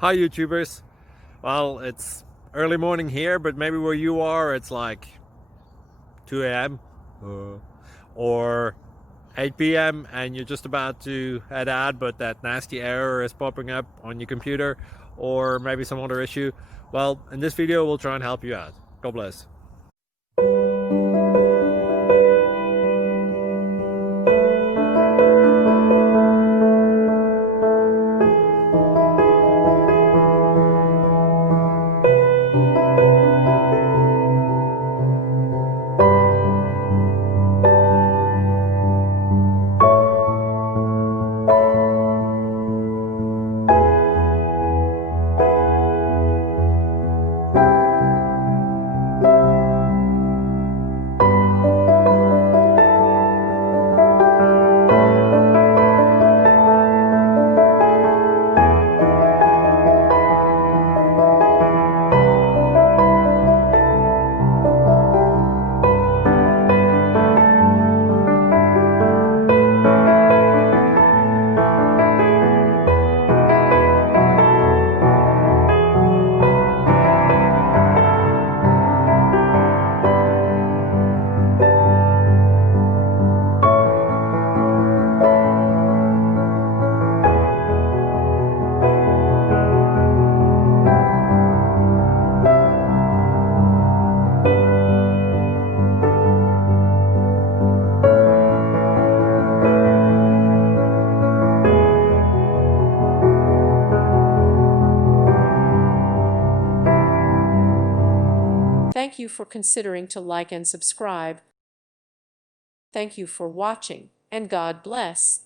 Hi YouTubers. Well, it's early morning here, but maybe where you are it's like 2 a.m. Or 8 p.m. and you're just about to head out, but that nasty error is popping up on your computer, or maybe some other issue. Well, in this video we'll try and help you out. God bless. Thank you for considering to like and subscribe. Thank you for watching, and God bless.